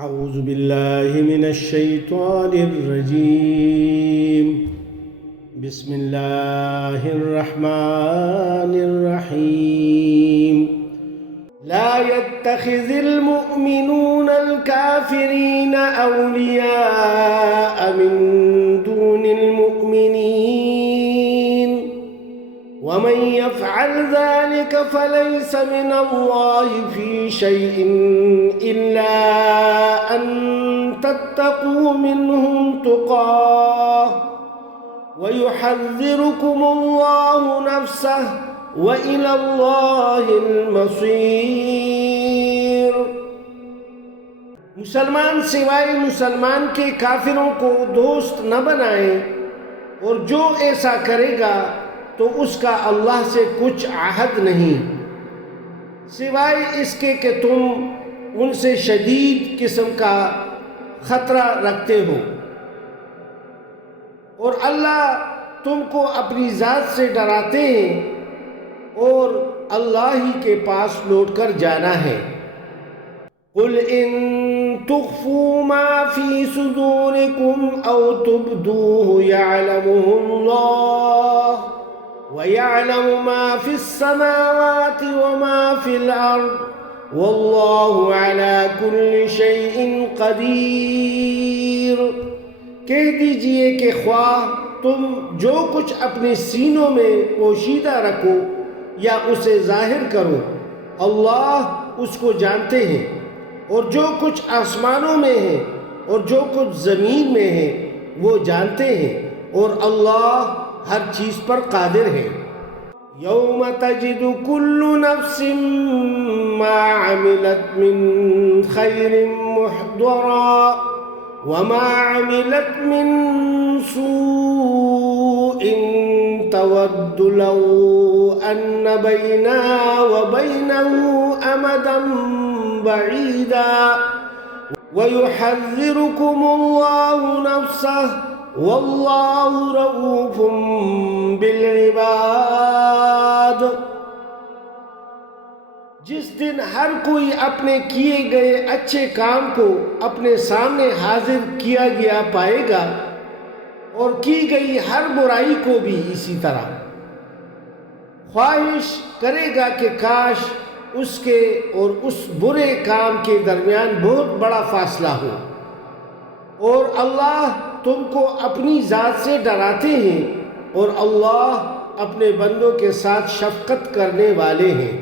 أعوذ بالله من الشيطان الرجيم. بسم الله الرحمن الرحيم. لا يتخذ المؤمنون الكافرين أولياء من دون المؤمنين ومن يفعل ذلك فليس من الله في شيء إلا أن تتقوا منهم تقاه ويحذركم الله نفسه وإلى الله المصير. مسلمان سوائے مسلمان کے کافروں کو دوست نہ بنائیں، اور جو ایسا کرے گا تو اس کا اللہ سے کچھ عہد نہیں، سوائے اس کے کہ تم ان سے شدید قسم کا خطرہ رکھتے ہو، اور اللہ تم کو اپنی ذات سے ڈراتے ہیں اور اللہ ہی کے پاس لوٹ کر جانا ہے. قل ان تخفوا ما في صدوركم او تبدوه يعلمه الله وَيَعْلَمُ مَا فِي السَّمَاوَاتِ وَمَا فِي الْأَرْضِ وَاللَّهُ عَلَى كُلِّ شَيْءٍ قَدِيرٌ. کہہ دیجئے کہ خواہ تم جو کچھ اپنے سینوں میں پوشیدہ رکھو یا اسے ظاہر کرو، اللہ اس کو جانتے ہیں، اور جو کچھ آسمانوں میں ہے اور جو کچھ زمین میں ہے وہ جانتے ہیں، اور اللہ ہر چیز پر قادر ہے. یوم تجد کل نفس ما عملت من خیر محضرا وما عملت من سوء تود لو ان بینها وبینه امدا بعیدا ویحذرکم اللہ نفسه واللہ رؤوف بالعباد. جس دن ہر کوئی اپنے کیے گئے اچھے کام کو اپنے سامنے حاضر کیا گیا پائے گا، اور کی گئی ہر برائی کو بھی اسی طرح. خواہش کرے گا کہ کاش اس کے اور اس برے کام کے درمیان بہت بڑا فاصلہ ہو، اور اللہ تم کو اپنی ذات سے ڈراتے ہیں، اور اللہ اپنے بندوں کے ساتھ شفقت کرنے والے ہیں.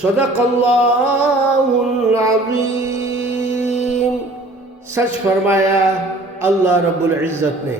صدق اللہ العظیم. سچ فرمایا اللہ رب العزت نے.